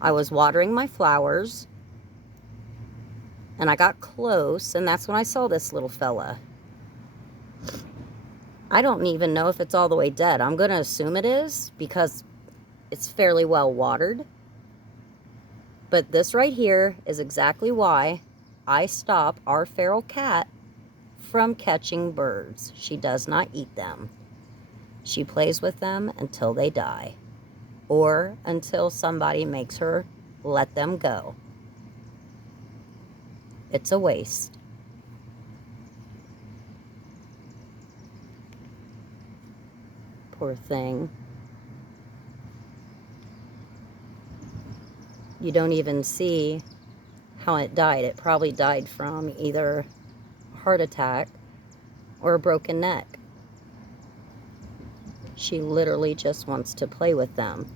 I was watering my flowers, and I got close, and that's when I saw this little fella. I don't even know if it's all the way dead. I'm going to assume it is because it's fairly well watered. But this right here is exactly why I stop our feral cat from catching birds. She does not eat them. She plays with them until they die, or until somebody makes her let them go. It's a waste. Poor thing. You don't even see how it died. It probably died from either heart attack or a broken neck. She literally just wants to play with them.